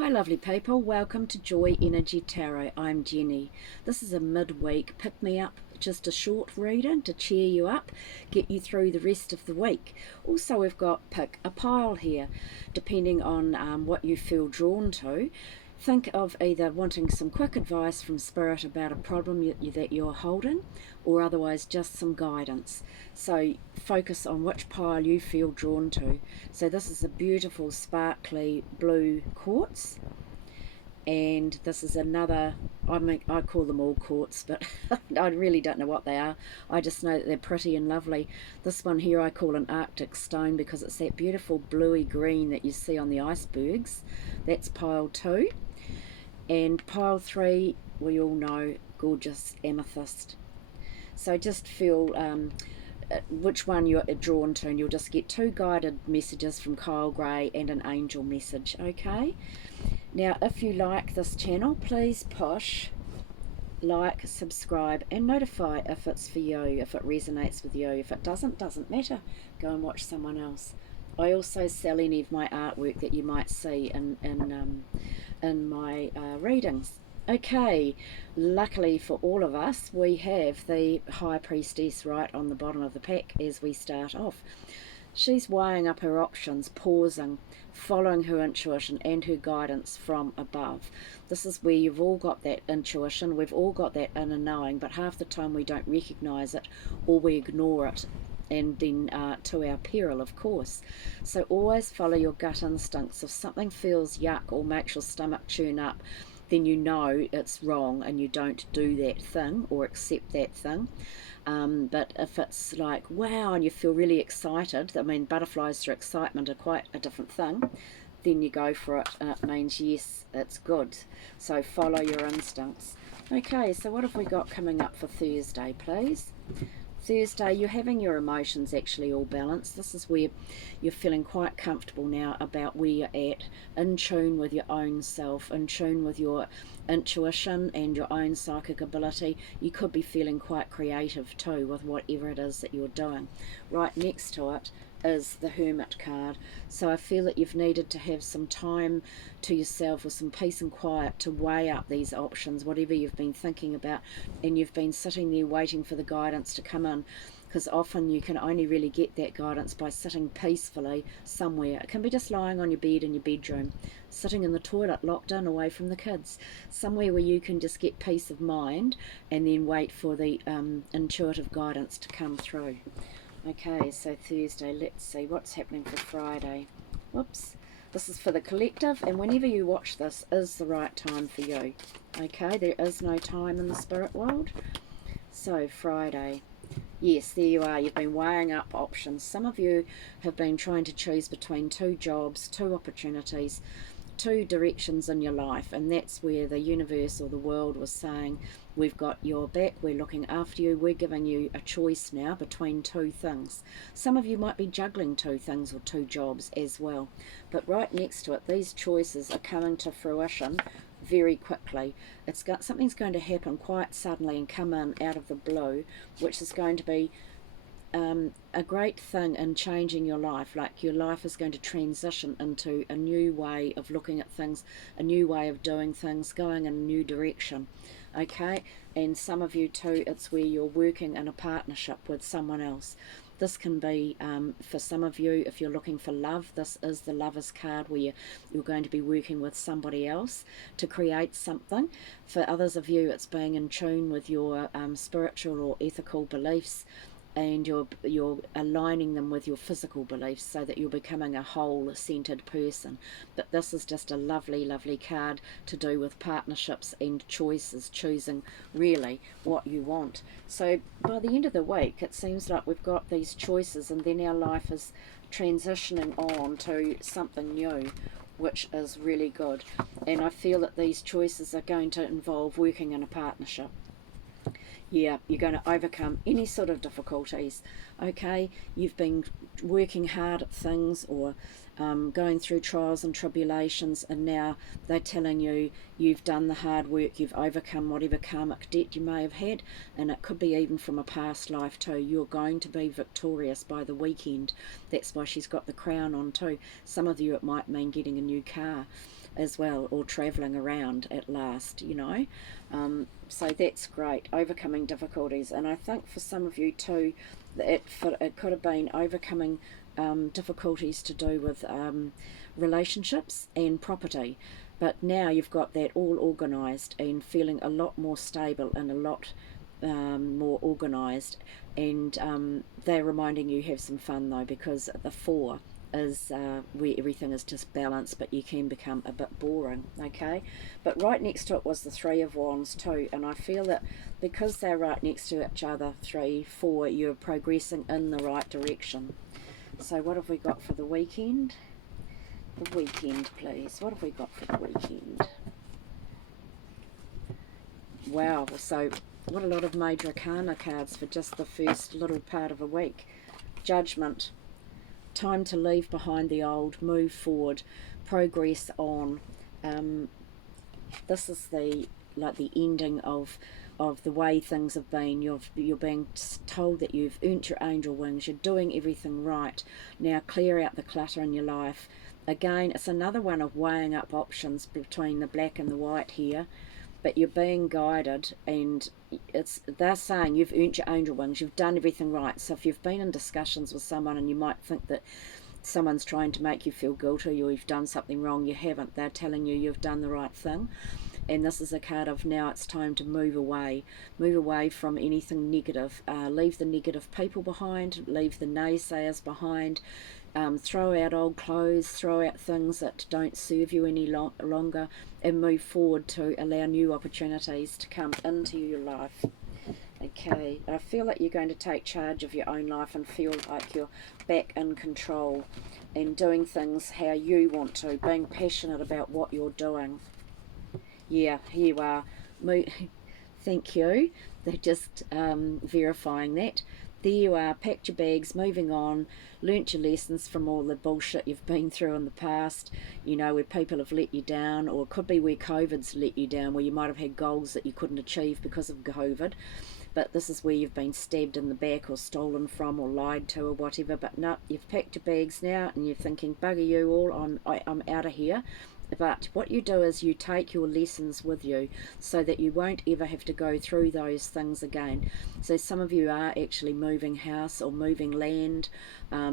Hi lovely people, welcome to Joy Energy Tarot. I'm Jenny. This is a midweek pick-me-up, just a short reading to cheer you up, get you through the rest of the week. Also we've got pick a pile here, depending on what you feel drawn to. Think of either wanting some quick advice from Spirit about a problem that you're holding, or otherwise just some guidance. So focus on which pile you feel drawn to. So this is a beautiful sparkly blue quartz, and this is another, I call them all quartz, but I really don't know what they are. I just know that they're pretty and lovely. This one here I call an Arctic stone because it's that beautiful bluey green that you see on the icebergs. That's pile 2. And pile 3, we all know, gorgeous amethyst. So just feel which one you're drawn to, and you'll just get 2 guided messages from Kyle Gray and an angel message, okay? Now, if you like this channel, please push like, subscribe, and notify if it's for you, if it resonates with you. If it doesn't matter. Go and watch someone else. I also sell any of my artwork that you might see in my readings. Okay, luckily for all of us, we have the High Priestess right on the bottom of the pack as we start off. She's weighing up her options, pausing, following her intuition and her guidance from above. This is where you've all got that intuition, we've all got that inner knowing, but half the time we don't recognise it or we ignore it, and then to our peril, of course. So always follow your gut instincts. If something feels yuck or makes your stomach churn up, then you know it's wrong and you don't do that thing or accept that thing. But if it's like, wow, and you feel really excited, I mean, butterflies through excitement are quite a different thing, then you go for it, and it means, yes, it's good. So follow your instincts. Okay, so what have we got coming up for Thursday, please? Thursday, you're having your emotions actually all balanced. This is where you're feeling quite comfortable now about where you're at, in tune with your own self, in tune with your intuition and your own psychic ability. You could be feeling quite creative too with whatever it is that you're doing. Right next to it is the Hermit card. So I feel that you've needed to have some time to yourself with some peace and quiet to weigh up these options, whatever you've been thinking about, and you've been sitting there waiting for the guidance to come in, because often you can only really get that guidance by sitting peacefully somewhere. It can be just lying on your bed in your bedroom, sitting in the toilet locked in away from the kids, somewhere where you can just get peace of mind and then wait for the intuitive guidance to come through. Okay, so Thursday, let's see what's happening for Friday. Whoops. This is for the collective, and whenever you watch this is the right time for you. Okay, there is no time in the spirit world. So Friday. Yes, there you are. You've been weighing up options. Some of you have been trying to choose between 2 jobs, 2 opportunities, 2 directions in your life, and that's where the universe or the world was saying, we've got your back, we're looking after you, we're giving you a choice now between 2 things. Some of you might be juggling 2 things or 2 jobs as well, but right next to it, these choices are coming to fruition very quickly. Something's going to happen quite suddenly and come in out of the blue, which is going to be a great thing in changing your life. Like your life is going to transition into a new way of looking at things, a new way of doing things, going in a new direction. Okay, and some of you too, it's where you're working in a partnership with someone else. This can be, for some of you, if you're looking for love, this is the Lover's card where you're going to be working with somebody else to create something. For others of you, it's being in tune with your spiritual or ethical beliefs, and you're aligning them with your physical beliefs so that you're becoming a whole-centered person. But this is just a lovely, lovely card to do with partnerships and choices, choosing really what you want. So by the end of the week, it seems like we've got these choices, and then our life is transitioning on to something new, which is really good. And I feel that these choices are going to involve working in a partnership. Yeah, you're going to overcome any sort of difficulties. Okay, you've been working hard at things, or going through trials and tribulations, and now they're telling you you've done the hard work, you've overcome whatever karmic debt you may have had, and it could be even from a past life too. You're going to be victorious by the weekend. That's why she's got the crown on too. Some of you, it might mean getting a new car. as well, or travelling around at last, you know. So that's great, overcoming difficulties. And I think for some of you too, it could have been overcoming difficulties to do with relationships and property. But now you've got that all organised and feeling a lot more stable and a lot more organised. And they're reminding you have some fun though, because the 4 is where everything is just balanced, but you can become a bit boring, okay? But right next to it was the 3 of Wands too, and I feel that because they're right next to each other, 3, 4, you're progressing in the right direction. So what have we got for the weekend? The weekend, please. What have we got for the weekend? Wow, so what a lot of major arcana cards for just the first little part of a week. Judgment. Time to leave behind the old, move forward, progress on. This is the ending of the way things have been. You're being told that you've earned your angel wings, you're doing everything right. Now clear out the clutter in your life. Again, it's another one of weighing up options between the black and the white here, but you're being guided, and they're saying you've earned your angel wings, you've done everything right. So if you've been in discussions with someone and you might think that someone's trying to make you feel guilty or you've done something wrong, you haven't. They're telling you you've done the right thing. And this is a card of now it's time to move away from anything negative. Leave the negative people behind, leave the naysayers behind. Throw out old clothes, throw out things that don't serve you any longer, and move forward to allow new opportunities to come into your life. Okay, I feel like you're going to take charge of your own life and feel like you're back in control and doing things how you want to, being passionate about what you're doing. Yeah, here you are. Thank you. They're just verifying that. There you are, packed your bags, moving on, learnt your lessons from all the bullshit you've been through in the past, you know, where people have let you down, or it could be where COVID's let you down, where you might have had goals that you couldn't achieve because of COVID. But this is where you've been stabbed in the back or stolen from or lied to or whatever. But no, you've packed your bags now and you're thinking, bugger you all, I'm out of here. But what you do is you take your lessons with you so that you won't ever have to go through those things again. So some of you are actually moving house or moving land,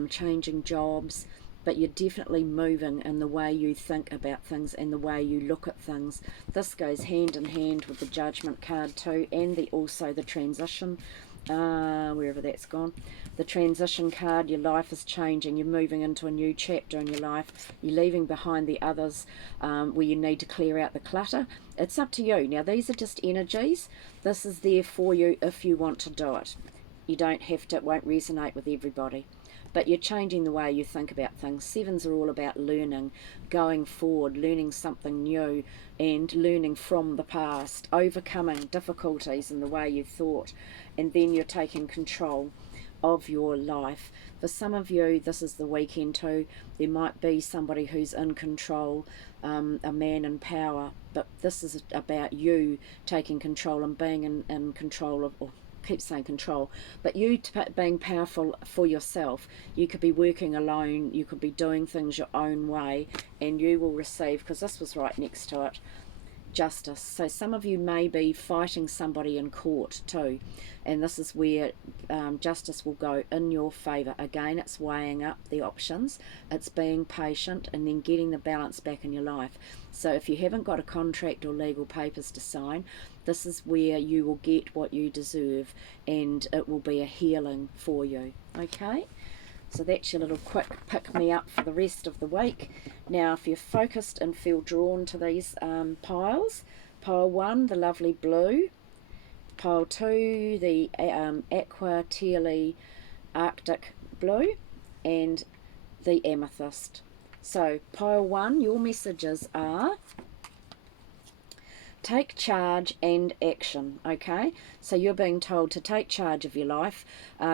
changing jobs, but you're definitely moving in the way you think about things and the way you look at things. This goes hand in hand with the Judgment card too, and also the transition, wherever that's gone. The transition card, your life is changing, you're moving into a new chapter in your life, you're leaving behind the others where you need to clear out the clutter. It's up to you. Now these are just energies. This is there for you if you want to do it. You don't have to, it won't resonate with everybody. But you're changing the way you think about things. Sevens are all about learning, going forward, learning something new and learning from the past, overcoming difficulties in the way you thought, and then you're taking control of your life. For some of you, this is the weekend too. There might be somebody who's in control, a man in power, but this is about you taking control and being in control of, or keep saying control, but you being powerful for yourself. You could be working alone, you could be doing things your own way, and you will receive, because this was right next to it, justice. So some of you may be fighting somebody in court too, and this is where justice will go in your favour. Again, it's weighing up the options, it's being patient, and then getting the balance back in your life. So if you haven't got a contract or legal papers to sign, this is where you will get what you deserve, and it will be a healing for you. Okay, so that's your little quick pick-me-up for the rest of the week. Now, if you're focused and feel drawn to these piles, pile 1, the lovely blue, pile 2, the aqua, tealy, arctic blue, and the amethyst. So pile 1, your messages are take charge and action. Okay, so you're being told to take charge of your life.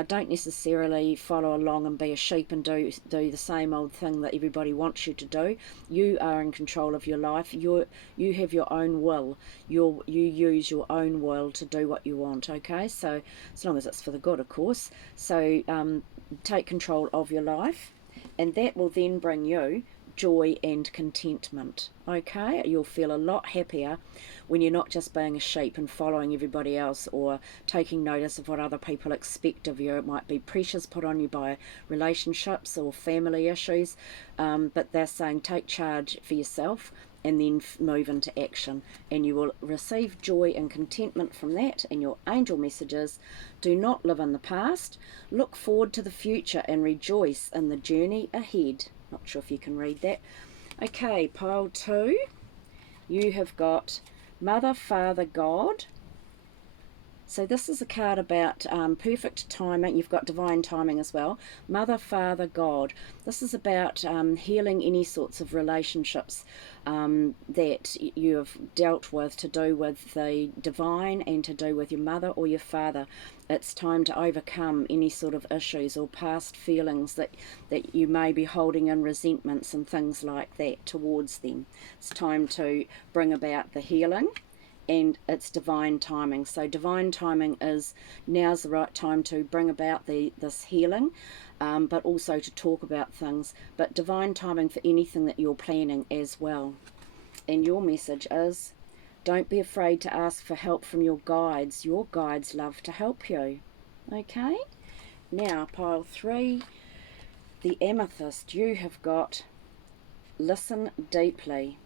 Don't necessarily follow along and be a sheep and do the same old thing that everybody wants you to do. You are in control of your life. You have your own will. You use your own will to do what you want. Okay, so as long as it's for the good, of course. So take control of your life, and that will then bring you joy and contentment. Okay, you'll feel a lot happier when you're not just being a sheep and following everybody else or taking notice of what other people expect of you. It might be pressures put on you by relationships or family issues, but they're saying take charge for yourself and then move into action, and you will receive joy and contentment from that. And your angel messages: do not live in the past, look forward to the future and rejoice in the journey ahead. Not sure if you can read that. Okay, pile 2, you have got Mother, Father, God. So this is a card about perfect timing. You've got divine timing as well. Mother, Father, God. This is about healing any sorts of relationships that you have dealt with, to do with the divine and to do with your mother or your father. It's time to overcome any sort of issues or past feelings that you may be holding in, resentments and things like that towards them. It's time to bring about the healing, and it's divine timing. So divine timing is now's the right time to bring about this healing, but also to talk about things, but divine timing for anything that you're planning as well. And your message is: don't be afraid to ask for help from your guides. Your guides love to help you. Okay, now pile 3, the Amethyst. You have got listen deeply.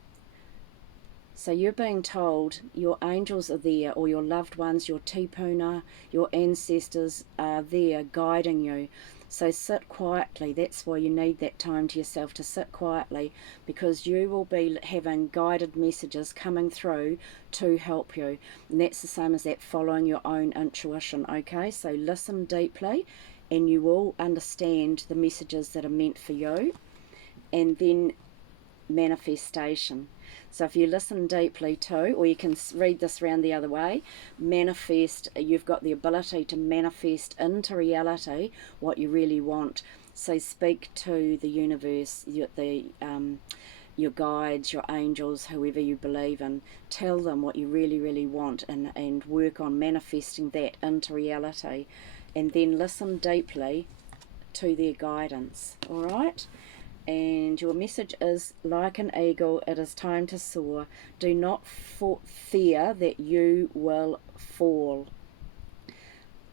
So you're being told your angels are there, or your loved ones, your tipuna, your ancestors are there guiding you. So sit quietly. That's why you need that time to yourself, to sit quietly, because you will be having guided messages coming through to help you. And that's the same as that, following your own intuition. Okay, so listen deeply and you will understand the messages that are meant for you. And then manifestation. So if you listen deeply too, or you can read this round the other way, manifest, you've got the ability to manifest into reality what you really want. So speak to the universe, your guides, your angels, whoever you believe in. Tell them what you really, really want, and work on manifesting that into reality. And then listen deeply to their guidance. All right? And your message is: like an eagle, it is time to soar. Do not fear that you will fall.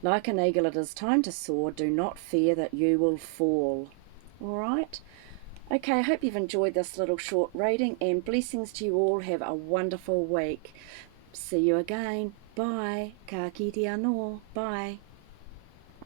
Like an eagle, it is time to soar. Do not fear that you will fall. All right? Okay, I hope you've enjoyed this little short reading, and blessings to you all. Have a wonderful week. See you again. Bye. Ka kite anō. Bye.